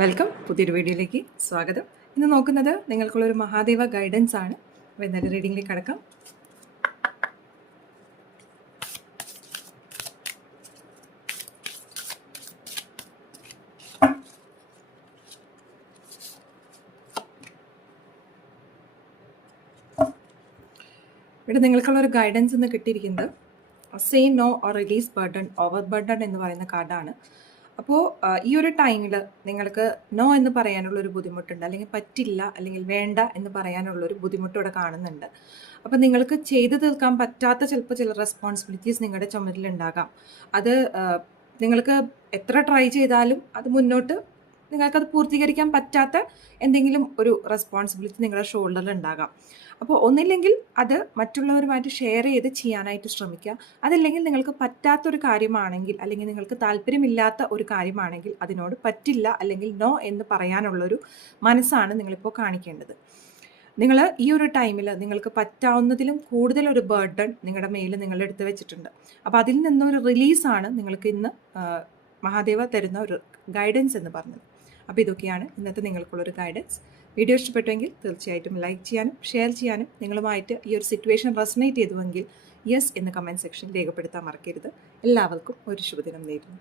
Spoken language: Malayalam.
വെൽക്കം. പുതിയൊരു വീഡിയോയിലേക്ക് സ്വാഗതം. ഇന്ന് നോക്കുന്നത് നിങ്ങൾക്കുള്ളൊരു മഹാദേവ ഗൈഡൻസ് ആണ്. അപ്പോൾ എന്തായാലും റീഡിങ്ങിലേക്ക് കടക്കാം. ഇവിടെ നിങ്ങൾക്കുള്ളൊരു ഗൈഡൻസ് എന്ന് കിട്ടിയിരിക്കുന്നത് say no or release burden over burden എന്ന് പറയുന്ന കാർഡാണ്. അപ്പോൾ ഈ ഒരു ടൈമിൽ നിങ്ങൾക്ക് നോ എന്ന് പറയാനുള്ളൊരു ബുദ്ധിമുട്ടുണ്ട്, അല്ലെങ്കിൽ പറ്റില്ല, അല്ലെങ്കിൽ വേണ്ട എന്ന് പറയാനുള്ളൊരു ബുദ്ധിമുട്ട് ഇവിടെ കാണുന്നുണ്ട്. അപ്പോൾ നിങ്ങൾക്ക് ചെയ്തു തീർക്കാൻ പറ്റാത്ത ചിലപ്പോൾ ചില റെസ്പോൺസിബിലിറ്റീസ് നിങ്ങളുടെ ചുമതലയുണ്ടാകാം. അത് നിങ്ങൾക്ക് എത്ര ട്രൈ ചെയ്താലും അത് മുന്നോട്ട് നിങ്ങൾക്കത് പൂർത്തീകരിക്കാൻ പറ്റാത്ത എന്തെങ്കിലും ഒരു റെസ്പോൺസിബിലിറ്റി നിങ്ങളുടെ ഷോൾഡറിൽ ഉണ്ടാകാം. അപ്പോൾ ഒന്നില്ലെങ്കിൽ അത് മറ്റുള്ളവരുമായിട്ട് ഷെയർ ചെയ്ത് ചെയ്യാനായിട്ട് ശ്രമിക്കുക. അതല്ലെങ്കിൽ നിങ്ങൾക്ക് പറ്റാത്തൊരു കാര്യമാണെങ്കിൽ, അല്ലെങ്കിൽ നിങ്ങൾക്ക് താല്പര്യമില്ലാത്ത ഒരു കാര്യമാണെങ്കിൽ അതിനോട് പറ്റില്ല അല്ലെങ്കിൽ നോ എന്ന് പറയാനുള്ളൊരു മനസ്സാണ് നിങ്ങളിപ്പോൾ കാണിക്കേണ്ടത്. നിങ്ങൾ ഈ ഒരു ടൈമിൽ നിങ്ങൾക്ക് പറ്റാവുന്നതിലും കൂടുതലൊരു ബർഡൺ നിങ്ങളുടെ മേൽ നിങ്ങൾ എടുത്ത് വെച്ചിട്ടുണ്ട്. അപ്പോൾ അതിൽ നിന്നൊരു റിലീസാണ് നിങ്ങൾക്ക് ഇന്ന് മഹാദേവ തരുന്ന ഒരു ഗൈഡൻസ് എന്ന് പറഞ്ഞത്. അപ്പോൾ ഇതൊക്കെയാണ് ഇന്നത്തെ നിങ്ങൾക്കുള്ളൊരു ഗൈഡൻസ്. വീഡിയോ ഇഷ്ടപ്പെട്ടുവെങ്കിൽ തീർച്ചയായിട്ടും ലൈക്ക് ചെയ്യാനും ഷെയർ ചെയ്യാനും, നിങ്ങളുമായിട്ട് ഈ ഒരു സിറ്റുവേഷൻ റെസണേറ്റ് ചെയ്തുവെങ്കിൽ യെസ് എന്ന് കമൻറ്റ് സെക്ഷനിൽ രേഖപ്പെടുത്താൻ മറക്കരുത്. എല്ലാവർക്കും ഒരു ശുഭദിനം നേരുന്നു.